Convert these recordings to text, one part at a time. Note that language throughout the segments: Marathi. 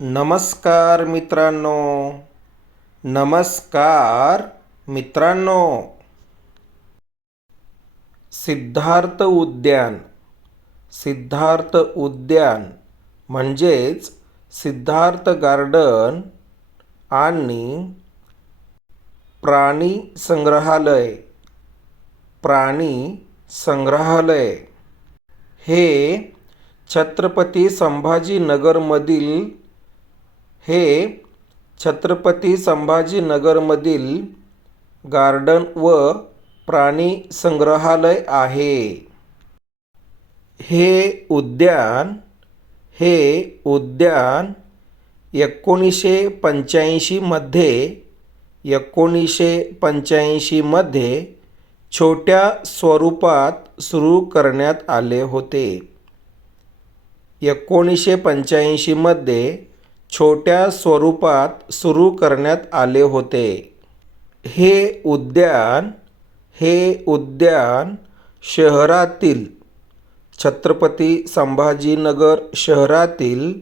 नमस्कार मित्रांनो. नमस्कार मित्रांनो. सिद्धार्थ उद्यान. सिद्धार्थ उद्यान म्हणजेच सिद्धार्थ गार्डन आणि प्राणी संग्रहालय. प्राणी संग्रहालय हे छत्रपती संभाजीनगरमधील गार्डन व प्राणी संग्रहालय आहे. हे उद्यान 1985 मध्ये छोट्या स्वरूपात सुरू करण्यात आले होते. 1985 मध्ये छोट्या स्वरूपात सुरू करण्यात आले होते. हे उद्यान शहरातील छत्रपती संभाजीनगर शहरातील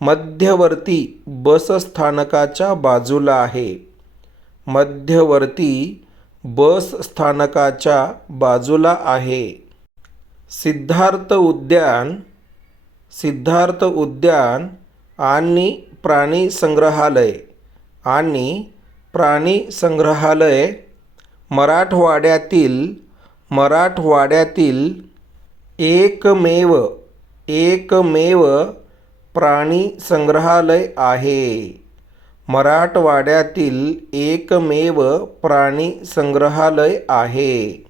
मध्यवर्ती बसस्थानकाच्या बाजूला आहे. मध्यवर्ती बसस्थानकाच्या बाजूला आहे. सिद्धार्थ उद्यान आणि प्राणी संग्रहालय मराठवाड्यातील एकमेव प्राणी संग्रहालय आहे. मराठवाड्यातील एकमेव प्राणी संग्रहालय आहे.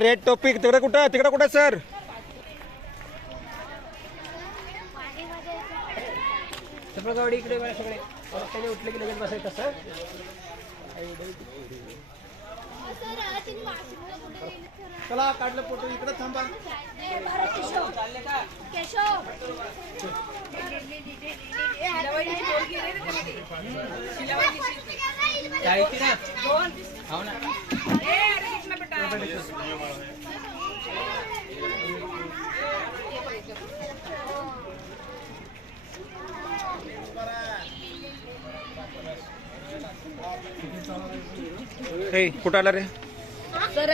रेड टॉपिक तिकडे कुठं सर? गाडी इकडे सगळे उठले की लगेच बसायचं सर. चला काढलं फोटो. इकडे थांबा. कुठं आला रे सर?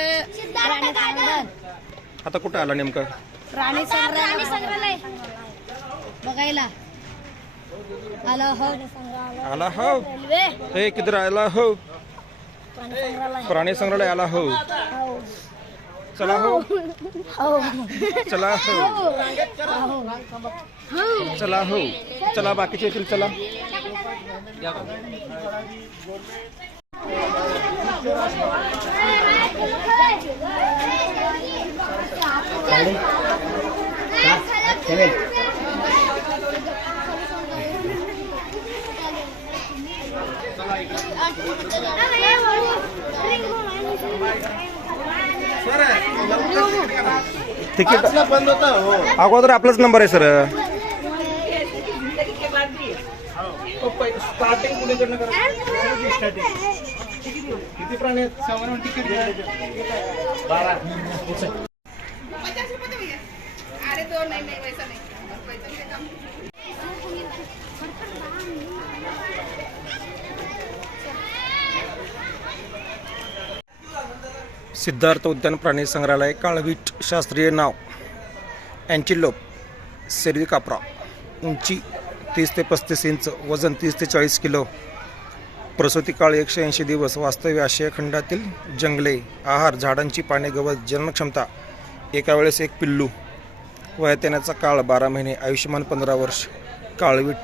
आता कुठं आला नेमकं? प्राणी संग्रहालय बघायला आला हो. किधर आला हो? प्राणी संग्रहालय आला हो. चला हो. चला हो. चला बाकीचे येतील. चला. तिकीट बंद होता. अगोदर आपलाच नंबर आहे सर. स्टार्टिंग कुठेकडनं करा. किती प्राणी आहेत? तिकीट 12. सिद्धार्थ उद्यान प्राणी संग्रहालय. काळवीट शास्त्रीय नाव अँटिलोप सेर्विकाप्रा. उंची 30 ते 35 इंच. वजन 30 ते 40 किलो. प्रसूती काळ 180 दिवस. वास्तव्य आशिया खंडातील जंगले. आहार झाडांची पाने, गवत. जन्मक्षमता एका वेळेस 1 पिल्लू. वयात येण्याचा काळ 12 महिने. आयुष्यमान 15 वर्ष. काळवीट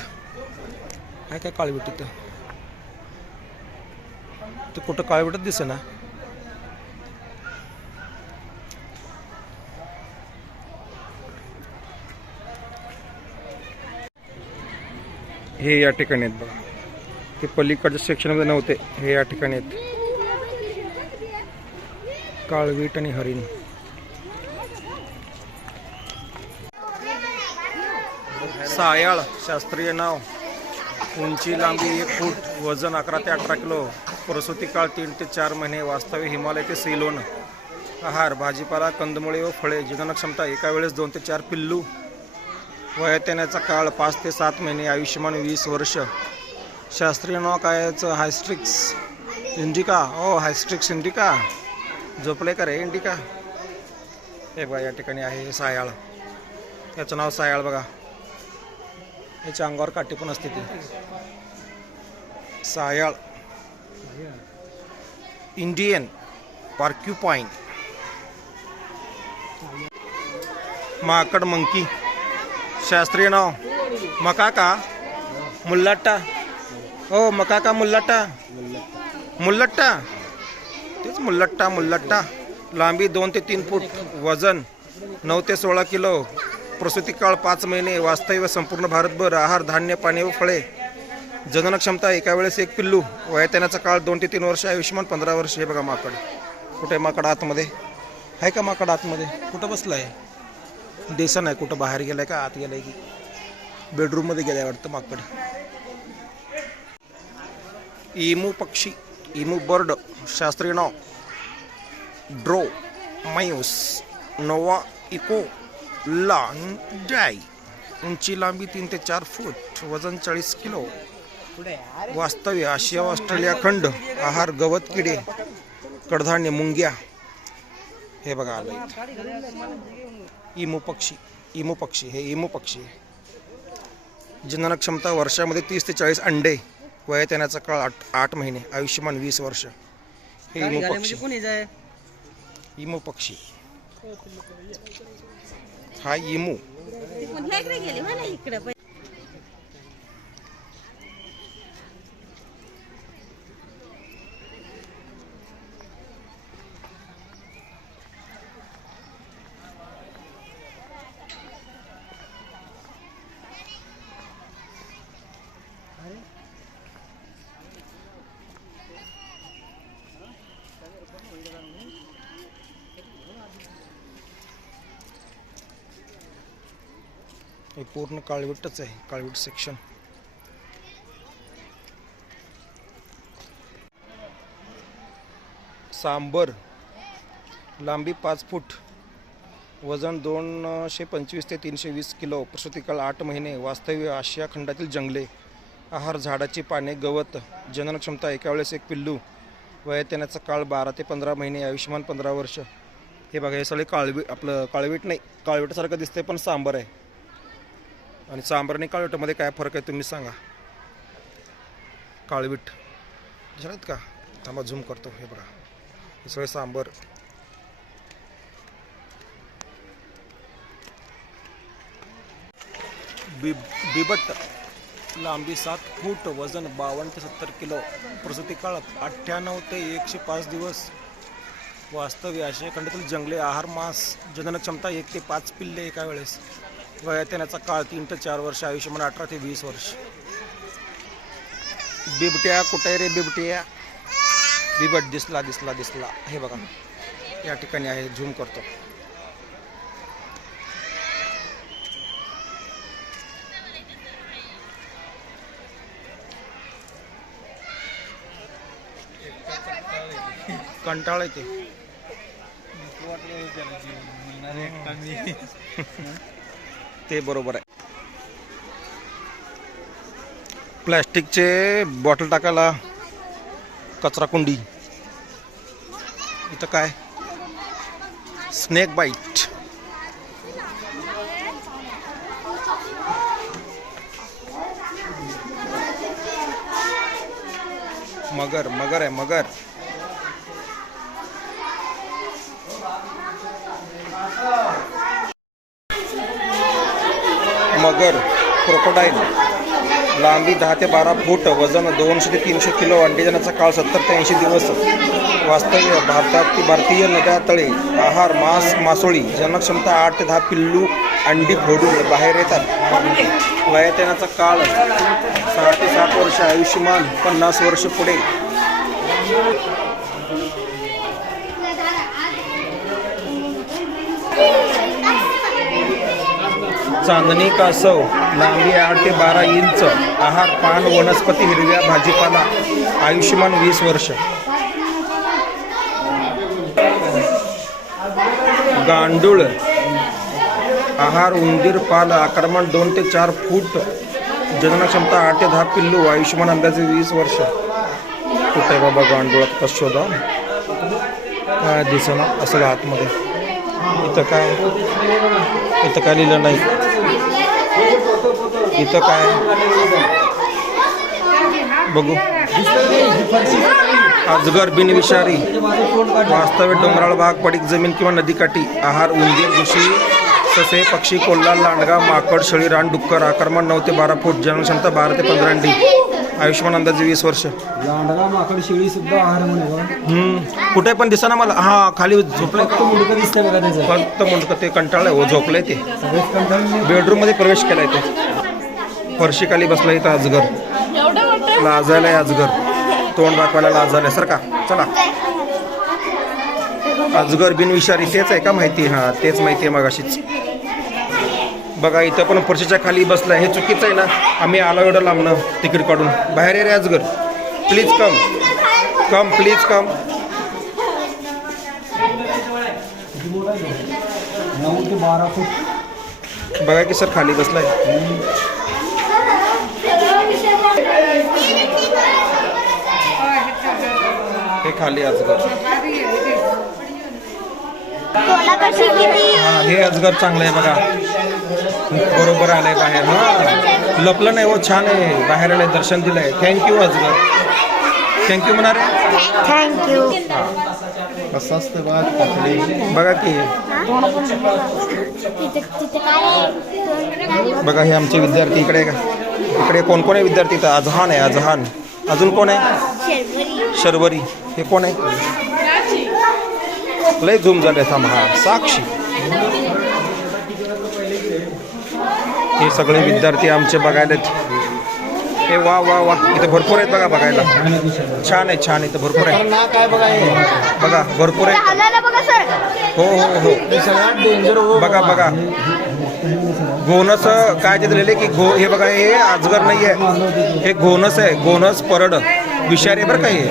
आहे काय? काळवीट इथं तर कुठं काळवीटच दिसे ना. हे या ठिकाणी आहेत बघा. ते पलीकडच्या सेक्शनमध्ये नव्हते, हे या ठिकाणी आहेत. काळवीट आणि हरिण. सायाळ शास्त्रीय नाव. उंची लांबी 1 फूट, वजन 11 ते 18 किलो, प्रसूती काळ 3 ते 4 महिने, वास्तव्य हिमालय ते सिलोन. आहार भाजीपाला, कंदमुळे व फळे. जननक्षमता एका वेळेस 2 ते 4 पिल्लू. वयात येण्याचा काळ 5 ते 7 महिने, आयुष्यमान 20 वर्ष. शास्त्रीय नाव काय याचं? हायस्ट्रिक्स इंडिका. ओ हायस्ट्रिक्स इंडिका. झोपले का रे इंडिका? हे बघा या ठिकाणी आहे सायाळ. याचं नाव सायाळ बघा. याच्या अंगावर काठी पण असते ती. सायाळ. इंडियन पार्क्युपाईन. माकड मंकी. शास्त्रीय नाव मकाका मुल्लाट्टा. ओ मकाका मुल्लाट्टा. मुल्लट्टा तेच मुल्लट्टा मुल्लट्टा. लांबी 2 ते 3 फूट, वजन 9 ते 16 किलो, प्रसूती काळ 5 महिने, वास्तव्य संपूर्ण भारतभर. आहार धान्य, पाणी व फळे. जननक्षमता एका वेळेस 1 पिल्लू. वयात येण्याचा काळ 2 ते 3 वर्ष, आयुष्यमान 15 वर्ष. हे बघा माकड. कुठे आहे माकड? आतमध्ये आहे का माकड? आतमध्ये कुठं बसलं आहे? देसन आहे. कुठं बाहेर गेलाय का आत गेलाय की बेडरूममध्ये गेलाय वाटतं माकड. इमू पक्षी. Emu bird. शास्त्रीय नाव ड्रो मायूस नोवा इको लांडाई. उंची लांबी 3 ते 4 फूट, वजन 40 किलो, वास्तव्य आशिया व ऑस्ट्रेलिया खंड. आहार गवत, किडे, कडधान्य, मुंग्या. हे बघा आलं इमू पक्षी. इमू पक्षी हे इमू पक्षी. जननक्षमता वर्षामध्ये 30 ते 40 अंडे. वयात येण्याचा काळ 8 महिने, आयुष्यमान 20 वर्ष. हे इमू पक्षी. इमू पक्षी हा इमू. हे पूर्ण काळविटच आहे. काळविट सेक्शन. सांबर. लांबी 5 फूट, वजन 225 ते 320 किलो, प्रसूतिकाळ 8 महिने, वास्तव्य आशिया खंडातील जंगले. आहार झाडाची पाने, गवत. जननक्षमता एका वेळेस 1 पिल्लू. वयात येण्याचा काळ 12 ते 15 महिने, आयुष्यमान 15 वर्ष. हे बघा हे सगळे आपलं काळवीट नाही, काळविटासारखं दिसतंय पण सांबर आहे. आणि सांबर आणि काळविटामध्ये काय फरक आहे तुम्ही सांगा? काळवीट झालं का? थांबा झूम करतो. हे बघा हे सगळे सांबर. बिबट. लांबी 7 फूट, वजन 52 ते 70 किलो, प्रसूती काळ 98 ते 105 दिवस, वास्तव्य आशिया खंडातील जंगले. आहार मांस. जननक्षमता 1 ते 5 पिल्ले एका वेळेस. वयात येण्याचा काळ 3 ते 4 वर्ष, आयुष्यमान 18 ते 20 वर्ष. बिबट्या. कुठे रे बिबट्या? बिबट दिसला दिसला दिसला. हे बघा या ठिकाणी आहे. झूम करतो. कंटाळ येते. ते बरोबर आहे. प्लॅस्टिकचे बॉटल टाकायला कचरा कुंडी. इथं काय? Snake bite. मगर. मगर आहे मगर. मगर. क्रोकोडाईल. लांबी 10 ते 12 फूट, वजन 200 ते 300 किलो, अंडे देण्याचा काळ 70 ते 80 दिवस, वास्तव्य भारतीय नद्या, तळे. आहार मांस, मासोळी. जननक्षमता 8 ते 10 पिल्लू अंडी फोडून बाहेर येतात. वयात येण्याचा काळ 6 ते 7 वर्ष, आयुष्यमान 50 वर्ष पुढे. चांदणी कासव, लांबी 8 ते 12 इंच, आहार पान, वनस्पती, हिरव्या भाजीपाला, आयुष्यमान 20 वर्ष. गांडूळ, आहार उंदीर पाल, आक्रमण 2 ते 4 फूट, जननक्षमता 8 ते 10 पिल्लू, आयुष्यमान अंदाजे 20 वर्ष. कुठे आहे बाबा गांडूळात, कसं शोधा, काय दिसेना असं आतमध्ये. इथं काय लिहिलं नाही. इथं काय बघू. अजगर बिनविषारी, वास्तव्य डोंगराळ भाग, पडीक जमीन किंवा नदीकाठी, आहार उंदीर, घुशी, ससे, पक्षी, कोल्हा, लांडगा, माकड, शेळी, रानडुक्कर, आक्रमण 9 ते 12 फूट, जननक्षमता 12 ते 15 अंडी, आयुष्यमान अंदाजे 20 वर्ष. लांडगा, माकड, शेळी सुद्धा आहार म्हणे. कुठे पण दिसा ना मला. हा खाली झोपलंय, फक्त मुंडकं दिसतंय बघा त्याचं. फक्त मुंडकं. ते कंटाळलंय हो, झोपलंय ते. सगळेच कंटाळले. बेडरूम मध्ये प्रवेश केलाय ते. फरशी खाली बसला इथं अजगर. लाजायलाय अजगर, तोंड दाखवायला लाजायलाय. सर का चला. अजगर बिनविषारी तेच आहे का माहिती? हा तेच माहिती आहे मगाशीच. बघा इथं पण फरशीच्या खाली बसलाय. हे चुकीचं आहे ना. आम्ही आलो एवढं लांबणं तिकीट काढून. बाहेर ये रे अजगर, please come come, please come. 9 ते 12 फूट. बघा की सर खाली बसलाय. हे खाली अजगर. हा हे अजगर चांगलं आहे बघा. बरोबर आलंय बाहेर. हा लपलं नाही हो, छान आहे. बाहेर आलंय, दर्शन दिलंय. थँक्यू अजगर, थँक्यू म्हणा रे. थँक्यू. कसं असतं बघा काकडी. बघा की बघा हे आमचे विद्यार्थी इकडे का. इकडे कोण कोण आहे विद्यार्थी? तर अजहान आहे, अजहान. अजून कोण आहे? शर्वरी. हे कोण आहे? लय झूम झाले. थांब. हा साक्षी. हे सगळे विद्यार्थी आमचे बघायला. हे वा वा वा, इथं भरपूर आहेत बघा बघायला. छान आहे, छान. इथं भरपूर आहे ना काय बघा हे. बघा, भरपूर आहे. हो हो हो. सगळ्यात डेंजर. बघा बघा घोणस काय ते दिलेले की हे बघा हे अजगर नाही आहे, हे घोणस आहे. घोणस परड विषारी बरं का. हे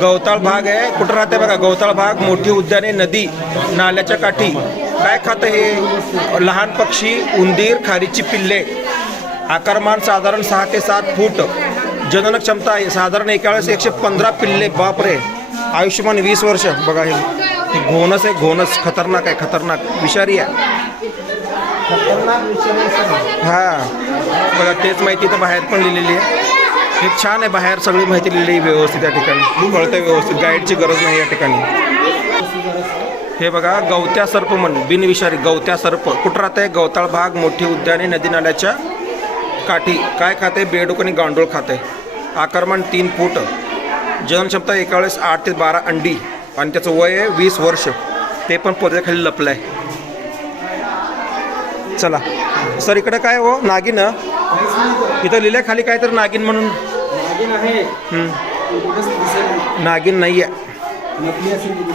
गवताळ भाग आहे. कुठं राहते बघा गवताळ भाग, मोठी उद्याने, नदी नाल्याच्या काठी. काय खातं हे? लहान पक्षी, उंदीर, खारीची पिल्ले. आकारमान साधारण 6 ते 7 फूट. जनन क्षमता आहे साधारण एका वेळेस 115 पिल्ले. बापरे. आयुष्यमान 20 वर्ष. बघा हे घोणस आहे. घोणस खतरनाक आहे, खतरनाक विषारी आहे. हा बघा तेच माहिती तर बाहेर पण लिहिलेली आहे. हे छान आहे. बाहेर सगळी माहिती लिहिलेली व्यवस्थित या ठिकाणी. कळतंय व्यवस्थित. गाईडची गरज नाही या ठिकाणी. हे बघा गवत्या सर्प म्हण, बिनविषारी गवत्या सर्प. कुठं राहत आहे? गवताळ भाग, मोठी उद्याने, नदी नाल्याच्या काठी. काय खाते? बेडूक आणि गांडूळ खाते. आकारमान 3 फूट. जननक्षमता एका वेळेस 8 ते 12 अंडी, आणि त्याचं वय आहे 20 वर्ष. ते पण पोत्याखाली लपलं आहे. चला सर इकडे काय हो? नागिन. इथं लिहिलंय खाली काय तर नागिन म्हणून. नागिन नाही आहे.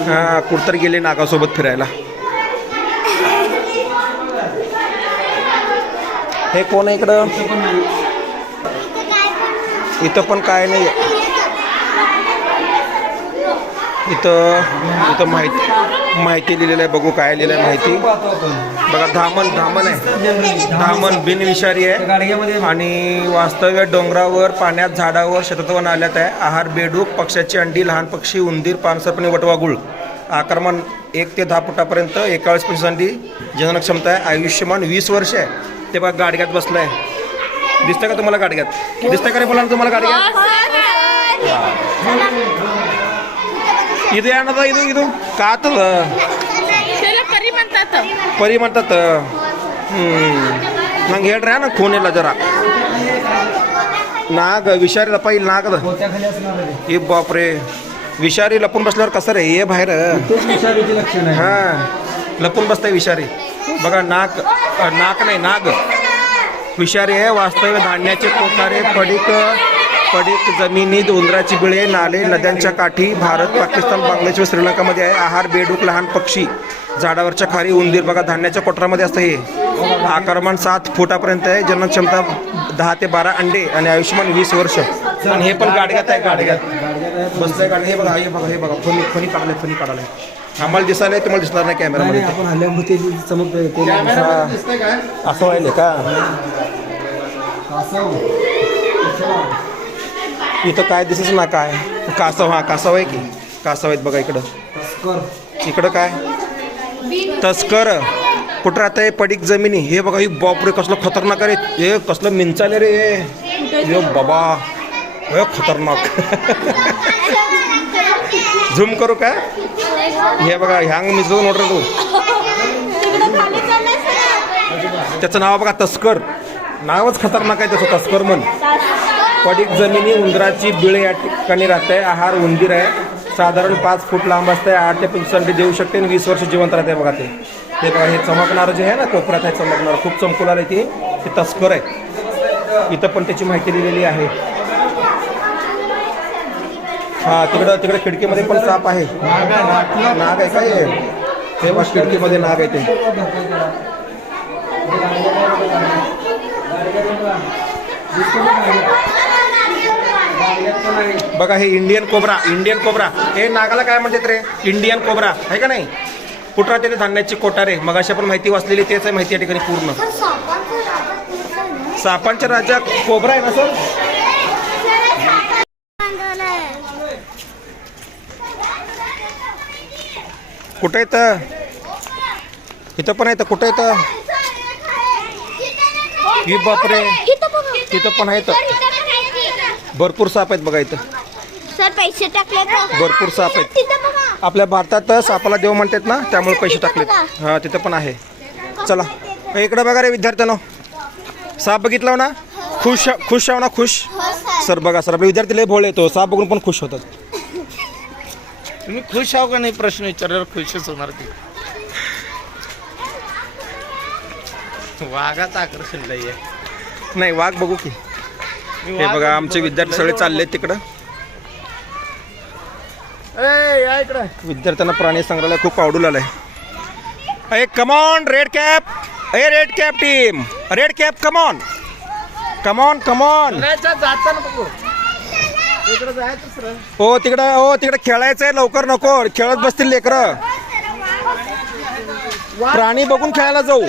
हां कुठतर गेले नागासोबत फिरायला. हे कोण आहे इकडं? इथं पण काय नाही. इथं माहिती लिहिलेलं आहे. बघू काय लिहिलं आहे माहिती. बघा धामण आहे. धामण बिनविषारी आहे आणि वास्तव्य डोंगरावर, पाण्यात, झाडावर, शेतात व नाल्यात आहे. आहार बेडूक, पक्ष्याची अंडी, लहान पक्षी, उंदीर, पानसरपणी, वटवागुळ. आक्रमण 1 ते 10 फुटापर्यंत, 41 अंडी. जननक्षमता आहे आयुष्यमान 20 वर्ष आहे. ते बघा गाडग्यात बसलाय. दिसतंय का तुम्हाला गाडग्यात? दिसतंय का रे बोला तुम्हाला गाडग्यात? इथे या ना इथून का तर परी म्हणतात. ನಂಗೆ ಹೇಳ್ರಿ ನಾ ಖೂನ್ ಇಲ್ಲ ಜರ नाग विषारी लपाईल नाग. हे बापरे. विषारी लपून बसल्यावर कसं रे? हे बाहेर हां लपून बसताय विषारी. बघा नाक नाही नाग विषारी आहे. वास्तव्य धान्याचे पोतारे, पडीक जमिनीत, उंदराची बिळे, नाले, नद्यांच्या काठी. भारत, पाकिस्तान, बांगलादेश व श्रीलंकामध्ये आहे. आहार बेडूक, लहान पक्षी. झाडावरच्या खारी उंदीर बघा धान्याच्या कोटरामध्ये असतं हे. आकारमान 7 फुटापर्यंत आहे. जन्मक्षमता 10 ते 12 अंडे आणि आयुष्यमान 20 वर्ष. आणि हे पण गाडग्यात आहे, गाडग्यात बसलंय गाडी. हे बघा, हे बघा, हे बघा, फणी काढायला. आम्हाला दिसायला तुम्हाला दिसणार नाही कॅमेरामध्ये. आपण हल्ल्यामुळे ते चमकतोय असं व्हायला का? इथं काय दिसच ना काय. कासव, हा कासव आहे की. कासव आहेत बघा इकडं. इकडं काय तस्कर. कुठं राहत आहे? पडीक जमिनी. हे बघा, ही बापरे कसलं खतरनाक आहे. हे कसलं मिंचाले रे हे बाबा, हे खतरनाक. झूम करू का? हे बघा, ह्यांग मी जाऊन ऑर्डर करू. त्याचं नाव बघा तस्कर. नावच खतरनाक आहे त्याचं, तस्कर म्हण. पडीक जमिनी उंदराची बिळ या ठिकाणी राहते. आहार उंदीर आहे. साधारण 5 फूट लांब असते. 8 ते 25 अंडे देऊ शकते आणि 20 वर्ष जिवंत राहते बघा. ते बघा, हे चमकणारं जे आहे ना कोपऱ्यात आहे चमकणारं, खूप चमकून आलं ते तस्कर आहे. इथं पण त्याची माहिती दिलेली आहे. हा, तिकडं खिडकीमध्ये पण साप आहे. नाग आहे काय? हे बघ, खिडकीमध्ये नाग आहे ते. बघा, हे इंडियन कोबरा. हे नागाला काय म्हणतात रे? इंडियन कोबरा आहे का नाही? कुठं राहते धान्याची कोटारे. मग अशा पण माहिती वाचलेली, तेच आहे माहिती या ठिकाणी पूर्ण. सापांचा राजा कोबरा आहे ना सर? कुठं येतं? इथं पण येतं. कुठं येतं? ही बापरे, तिथं पण आहेत. भरपूर साप आहेत बघा इथं. सर पैसे टाकले भरपूर साप आहेत. आपल्या भारतात सापाला देव म्हणतात ना, त्यामुळे पैसे टाकलेत. हा, तिथं पण आहे. चला इकडं बघा रे विद्यार्थ्यांनो, साप बघितला ना? खुश आहो ना? खुश सर बघा सर, आपले विद्यार्थी लय भोळ येतो, साप बघून पण खुश होतात. तुम्ही खुश आहो का नाही प्रश्न विचारल्यावर खुशच होणार ते. वाघाचं आकर्षण लय आहे. नाही, वाघ बघू की. हे बघा, आमचे विद्यार्थी सगळे चालले तिकडं. विद्यार्थ्यांना प्राणी संग्रहालय खूप आवडू लागलंय. Come on red cap, red cap team, red cap come on. हो तिकडं खेळायचंय, लवकर नको, खेळत बसतील लेकरं. प्राणी बघून खेळायला जाऊ.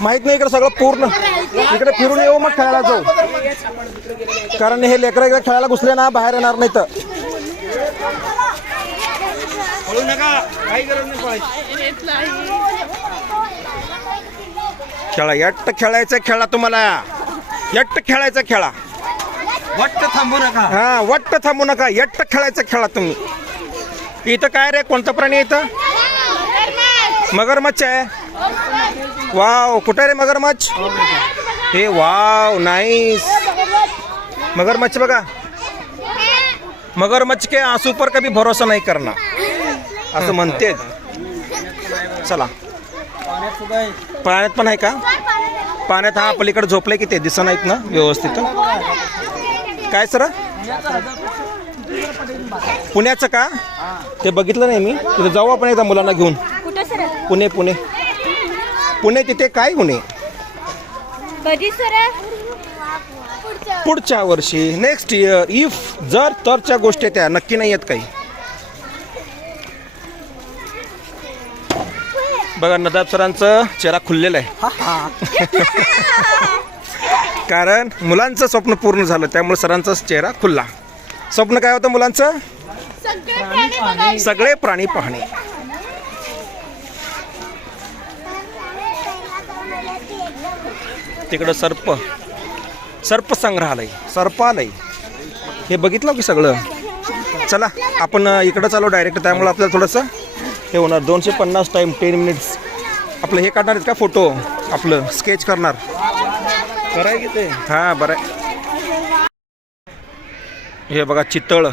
माहित नाही इकडे सगळं पूर्ण. इकडे फिरून येऊ मग खेळायला जाऊ, कारण हे लेकरं इकडे खेळायला घुसले ना बाहेर येणार नाही. तर खेळा, यट्ट खेळायचं खेळा. तुम्हाला यट्ट खेळायचं खेळा. वट्ट थांबू नका. हा, वट्ट थांबू नका, यट्ट खेळायचं खेळा तुम्ही. इथं काय रे, कोणता प्राणी इथं? मगरमच्छ आहे. वाव, कुठे रे मगरमच्छ? हे वाव, नाईस. मगरमच्छ बघा. मगरमच्छ के आंसू पर कभी भरोसा नहीं करना, असं म्हणते. चला, पाण्यात पण आहे का? पाण्यात हा, पलीकडे झोपले की ते दिसत नाहीत ना व्यवस्थित. काय सर? पुण्याचं का? ते बघितलं नाही मी. तिथे जाऊ आपण एकदा मुलांना घेऊन. पुणे तिथे काय होणे? पुढच्या वर्षी, नेक्स्ट इयर. इफ जर तरच्या गोष्टी त्या नक्की नाही आहेत काही. बघा, नदाब सरांचं चेहरा खुललेला आहे. कारण मुलांचं स्वप्न पूर्ण झालं, त्यामुळे सरांचा चेहरा खुलला. स्वप्न काय होतं मुलांचं? सगळे प्राणी पाहणे. तिकडं सर्प संग्रहालय, सर्पालय हे बघितलं की सगळं. चला आपण इकडं चालू डायरेक्ट, त्यामुळे आपल्याला थोडंसं हे होणार. 250 टाईम 10 मिनिट्स. आपलं हे काढणार आहेत का फोटो? आपलं स्केच करणार कराय की ते? हां, बरं आहे. हे बघा, चितळ.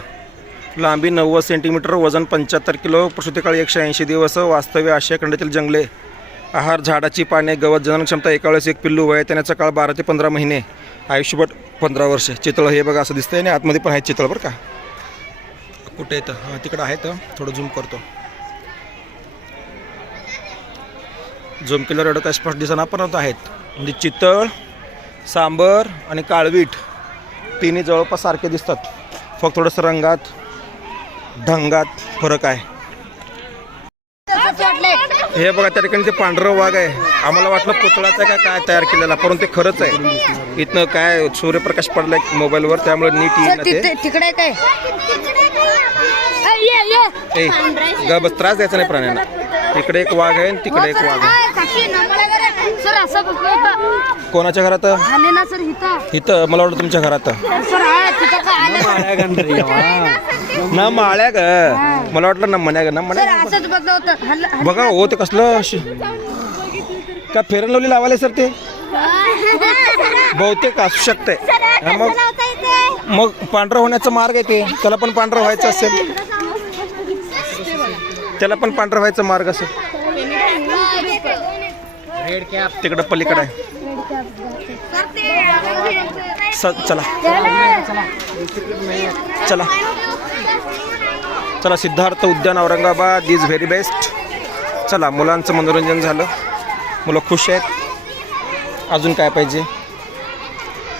लांबी 90 सेंटीमीटर, वजन 75 किलो, प्रसूतिकाळ 180 दिवस, वास्तव्य आशिया खंडातील जंगले. आहार झाडाची पाने, गवत. जननक्षमता 1 वेळेस 1 पिल्लू. वय त्याचा काळ 12 ते 15 महिने. आयुष्यभर 15 वर्ष. चितळ हे बघा असं दिसतंय आणि आतमध्ये पण आहे चितळ बरं का. कुठे येतं? हां, तिकडं आहे. तर थोडं झूम करतो. झूम केल्यावर एवढं काय स्पष्ट दिसना पण आहेत. म्हणजे चितळ, सांबर आणि काळवीट तिन्ही जवळपास सारखे दिसतात. फक्त थोडंसं रंगात ढंगात फरक आहे. हे बघा त्या ठिकाणी ते पांढरं वाघ आहे. आम्हाला वाटलं पुतळाचं आहे काय तयार केलेला, परंतु ते खरंच आहे. इथनं काय सूर्यप्रकाश पडलाय मोबाईलवर त्यामुळे नीट येईल ना ते. तिकडे काय ए बस त्रास द्यायचा नाही प्राण्यांना. तिकडे एक वाघ आहे आणि तिकडे एक वाघ आहे. सर असं बघलं होतं कोणाच्या घरात? आले ना सर इथं इथं मला वाटतं तुमच्या घरात. सर तिथं काय आलं ना माळ्या ग, मला वाटलं ना मण्या ग ना सर मण्या. असंच बघलं होतं बघा हो ते कसलं का फेरन लावली लावाले सर ते बहुतेक असू शकते. मग पांढरं होण्याचा मार्ग आहे ते. त्याला पण पांढरं व्हायचं असेल, त्याला पण पांढरं व्हायचा मार्ग असेल. तिकडं पलीकडे आहे. चला चला चला सिद्धार्थ उद्यान औरंगाबाद इज व्हेरी बेस्ट. चला मुलांचं मनोरंजन झालं, मुलं खुश आहेत. अजून काय पाहिजे?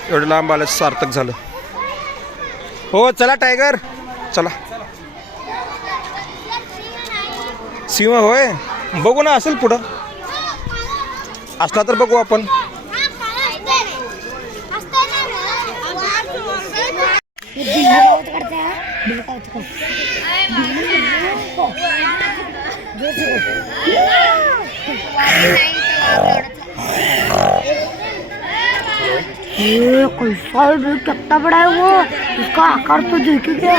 एवढं लांब आलं सार्थक झालं. हो चला टायगर चला. सिंह होय, बघू ना असेल पुढं, असला तर बघू आपण. कैसा है, कितना बड़ा है वो, इसका आकार तो देखिए क्या.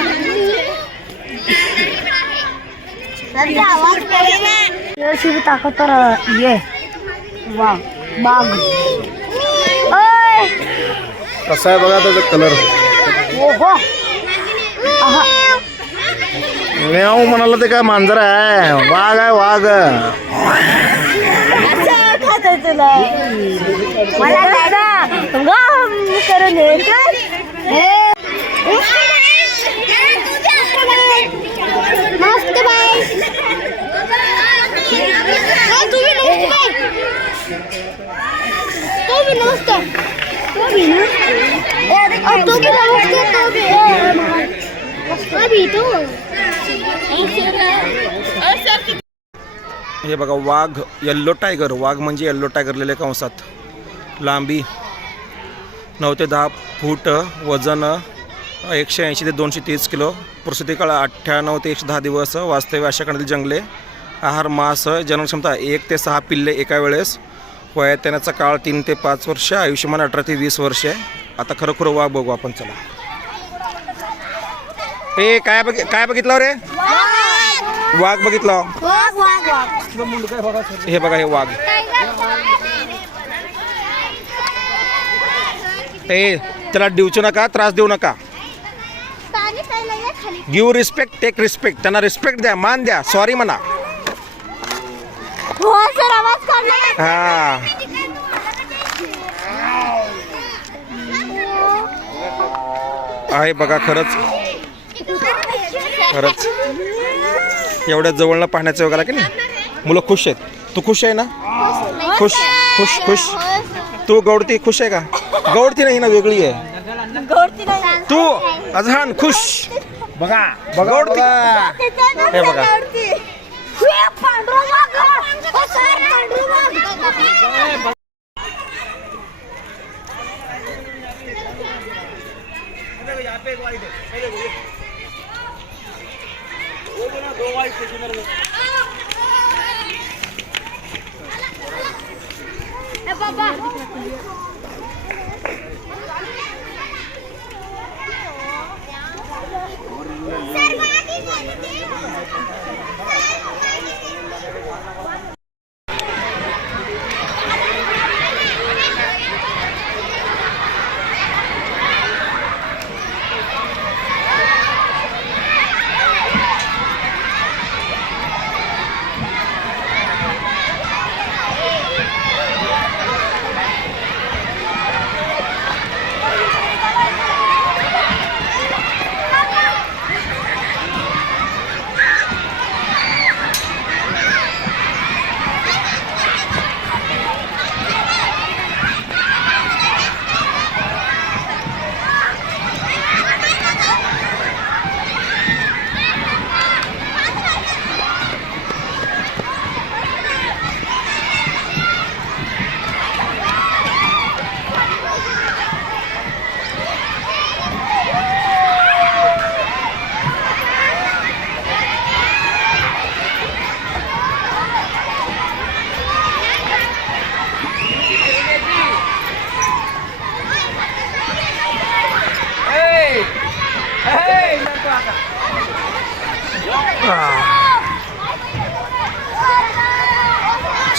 शिव ताकतवर ये वाघ बाघ. कसा आहे बघा त्याचा कलर. ओहो म्याऊ म्हणाला ते काय मांजर आहे, वाघ आहे वाघ. तुला मला करून मस्त बाय. तो भी नमस्ते, तो भी ना, और तो भी नमस्ते, तो भी तो. हे बघा वाघ, येल्लो टायगर. वाघ म्हणजे येल्लो टायगर लिहिले कंसात. लांबी 9 ते 10 फूट, वजन 180 ते 230 किलो. प्रसूतिकाळ 98 ते 110 दिवस. वास्तव्य आशिया जंगले. आहार मांस. जननक्षमता 1 ते 6 पिल्ले एका वेळेस. वयात येण्याचा काळ 3 ते 5 वर्ष. आयुष्यमान 18 ते 20 वर्ष आहे. आता खरोखर वाघ बघू आपण. चला. ए काय बघितलं रे? वाघ बघितलं. हे बघा हे वाघ. ए त्याला डिवचू नका, त्रास देऊ नका. Give respect, take respect. त्यांना रिस्पेक्ट द्या, मान द्या, सॉरी म्हणा. हा आहे बघा. खरंच एवढ्या जवळनं पाहण्याचं वगैरे की नाही. मुलं खुश आहेत. तू खुश आहे ना? खुश खुश खुश. तू गौडती खुश आहे का? गौडती नाही ना, वेगळी आहे तू. अजहान खुश. बघा गौडती. हे बघा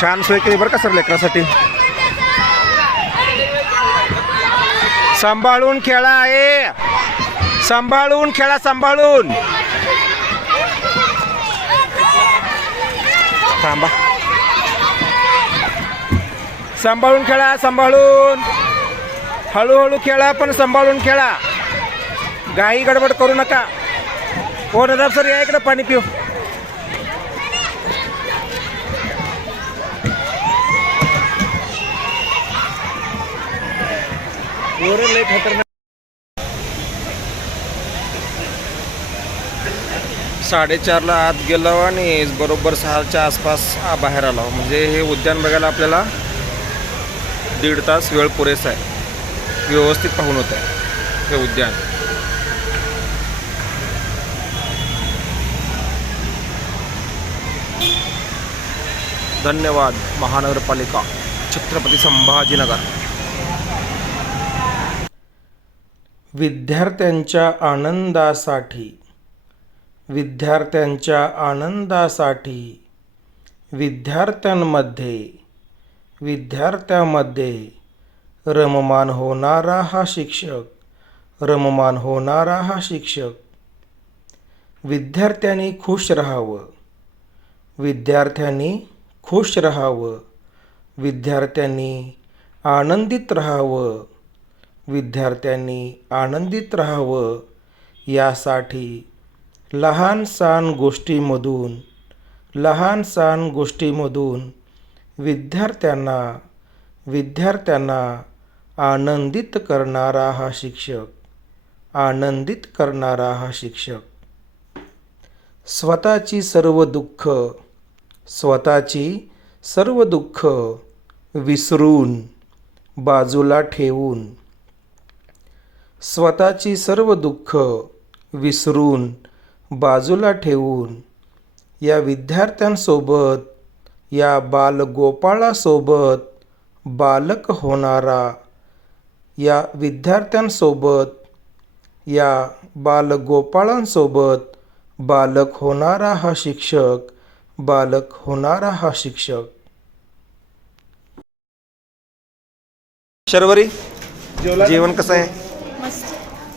छान सोय केली बरं का सर लेकरासाठी. सांभाळून खेळा आहे, सांभाळून खेळा, सांभाळून. थांबा, सांभाळून खेळा, सांभाळून. हळूहळू खेळा पण सांभाळून खेळा, घाई गडबड करू नका. हो नदाब सर, या इकडे पाणी पिऊ. लय खतरनाक. 4:30ला आत गेलो आणि बरोबर 6च्या आसपास बाहेर आलो. म्हणजे हे उद्यान बघायला आपल्याला 1.5 तास वेळ पुरेसा आहे. व्यवस्थित पाहून होत आहे हे उद्यान. धन्यवाद महानगरपालिका छत्रपती संभाजीनगर. विद्यार्थ्यांच्या आनंदासाठी, विद्यार्थ्यांच्या आनंदासाठी विद्यार्थ्यामध्ये रममान होणारा हा शिक्षक, रममान होणारा हा शिक्षक. विद्यार्थ्यांनी खुश राहावं, विद्यार्थ्यांनी खुश राहावं, विद्यार्थ्यांनी आनंदित राहावं, विद्यार्थ्यांनी आनंदित राहावं यासाठी लहान सहान गोष्टीमधून विद्यार्थ्यांना आनंदित करणारा हा शिक्षक, आनंदित करणारा हा शिक्षक. स्वतःची सर्व दुःख विसरून बाजूला ठेवून, स्वतःची सर्व दुःख विसरून बाजूला ठेवून या विद्यार्थ्यांसोबत, या बालगोपाळासोबत बालक होणारा, या विद्यार्थ्यांसोबत, या बालगोपाळांसोबत बालक होणारा हा शिक्षक, बालक होणारा हा शिक्षक. शर्वरी, जेवण कसं आहे?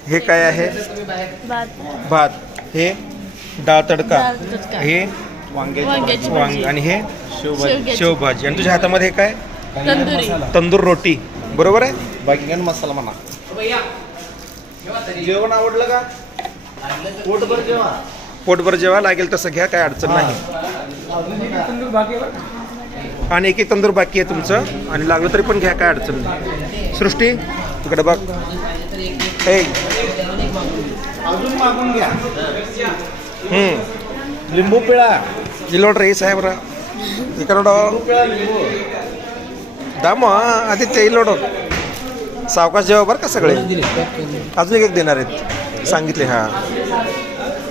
हे काय आहे? भात. हे डाळ तडका. हे वांग. आणि हे शेवभाजी. आणि तुझ्या हातामध्ये हे काय? तंदूर रोटी. बरोबर आहे. बाकी मसाला म्हणा. जेवण आवडलं का? पोटभर जेवा लागेल तसं घ्या, काय अडचण नाही. आणि एक तंदूर बाकी आहे तुमचं, आणि लागलं तरी पण घ्या, काय अडचण नाही. सृष्टी, इकडे बघ. अजून मागून घ्या. लिंबू पिळा. जिलोड रईस आहे बरं. इकडं दाम आदित्य इलोड. सावकाश जेव्हा बरं का सगळे. अजून एक देणार आहेत सांगितले. हां,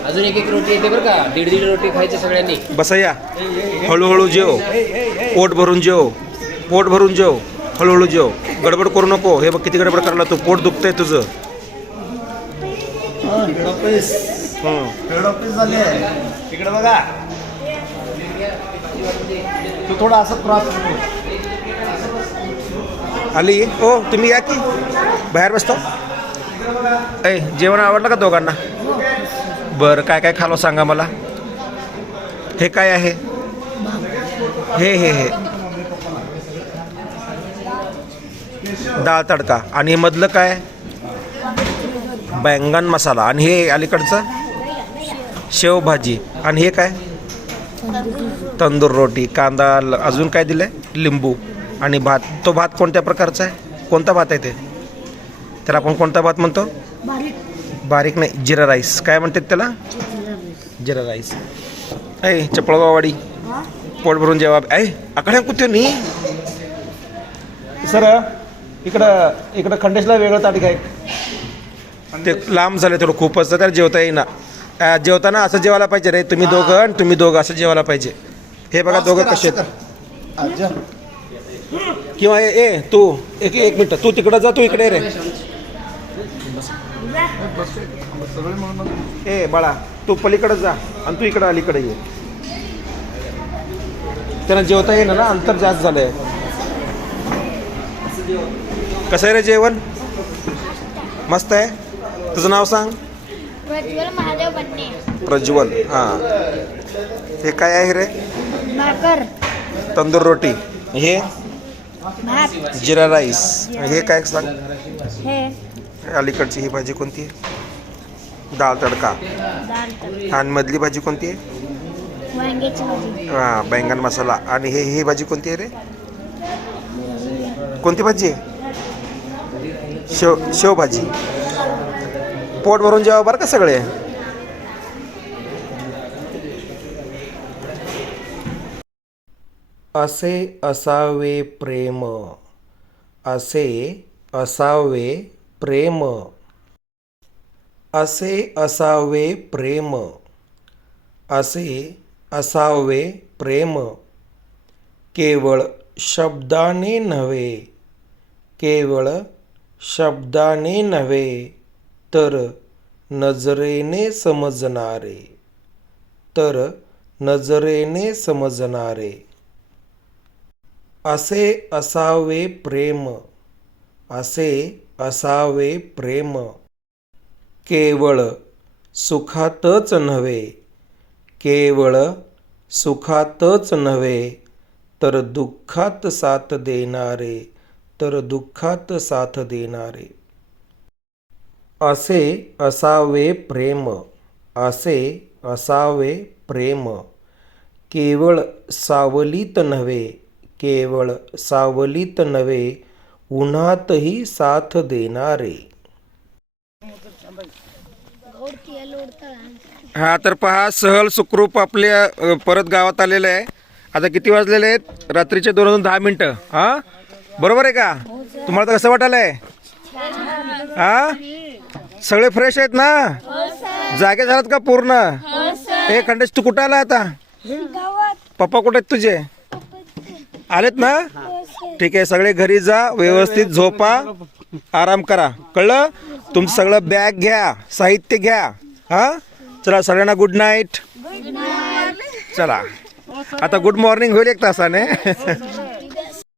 अजून एक रोटी येते बरं का. 1.5 रोटी खायची सगळ्यांनी. बसया, हळूहळू जेव, पोट भरून जेव, पोट भरून जेव, हळूहळू जेव, गडबड करू नको. हे बघ किती गडबड करायला तू, पोट दुखतंय तुझं. इकडे बघा. तू थोडा असं त्रास आली. हो, तुम्ही या की बाहेर बसतो. जेवण आवडलं का दोघांना? बरं, काय काय खालो सांगा मला. हे काय आहे? हे हे हे डाळ तडका. आणि हे मधलं काय? बैंगन मसाला. आणि हे अलीकडचं शेवभाजी. आणि हे काय? तंदूर रोटी, कांदा. अजून काय दिलं आहे? लिंबू. आणि भात. तो भात कोणत्या प्रकारचा आहे? कोणता भात आहे ते? त्याला आपण कोणता भात म्हणतो? बारीक नाही, जिरा राईस. काय म्हणतात त्याला? जिरा राईस. चपळगाववाडी. पोट भरून जेवा. आकड्या कुठे नाही सर. इकडं खंडेशला वेगळं ताट काय? ते लांब झालं थोडं खूपच, तर जेवता येईना. जेवताना असं जेवायला पाहिजे रे. तुम्ही दोघं आणि तुम्ही दोघं असं जेवायला पाहिजे. हे बघा दोघं कसे आहेत. किंवा तू एक मिनटं, तू तिकडं जा, तू इकडे रे. बाळा, तू पलीकडे जा आणि तू इकडं अलीकडे ये. त्यांना जेवता येईना ना, अंतर जास्त झालंय. कसं आहे रे जेवण? मस्त आहे. तुझं नाव सांग. प्रज्वल महादेव बन्ने. प्रज्वल. हां, हे काय आहे रे? भाकर. तंदूर रोटी. हे भात. जिरा राईस. हे काय सांग? हे अलीकडची ही भाजी कोणती आहे? दाल तडका. दाल तडका. आणि मधली भाजी कोणती आहे? वांग्याची भाजी. हां, बैंगन मसाला. आणि ही भाजी कोणती आहे रे? कोणती भाजी आहे? शेवभाजी. पोट भरून जेवा बरं का सगळे. असे असावे प्रेम, असे असावे प्रेम, असे असावे प्रेम, असे असावे प्रेम. केवळ शब्दाने नव्हे, केवळ शब्दाने नव्हे, तर नजरेने समजणारे, तर नजरेने समजणारे. असे असावे प्रेम, असे असावे प्रेम. केवळ सुखातच नव्हे, केवळ सुखातच नव्हे, तर दुःखात साथ देणारे, तर दुःखात साथ देणारे. असे असावे प्रेम, असे असावे प्रेम. केवळ सावलीत नव्हे, केवळ सावलीत नव्हे, उन्हातही साथ देणारे. हा तर पहा, सहल सुखरूप आपल्या परत गावात आलेलं आहे. आता किती वाजलेले आहेत? रात्रीचे 2:10. हां, बरोबर आहे का? तुम्हाला तर कसं वाटायलंय? हां, सगळे फ्रेश आहेत ना? जागे झालात का पूर्ण? हे खंडेश, तू कुठं आला आता? पप्पा कुठे आहेत तुझे? आलेत ना? ठीक आहे, सगळे घरी जा, व्यवस्थित झोपा, आराम करा, कळलं? तुमचं सगळं बॅग घ्या, साहित्य घ्या. हां, चला सगळ्यांना गुड नाईट. चला, आता गुड मॉर्निंग होईल 1 तासाने.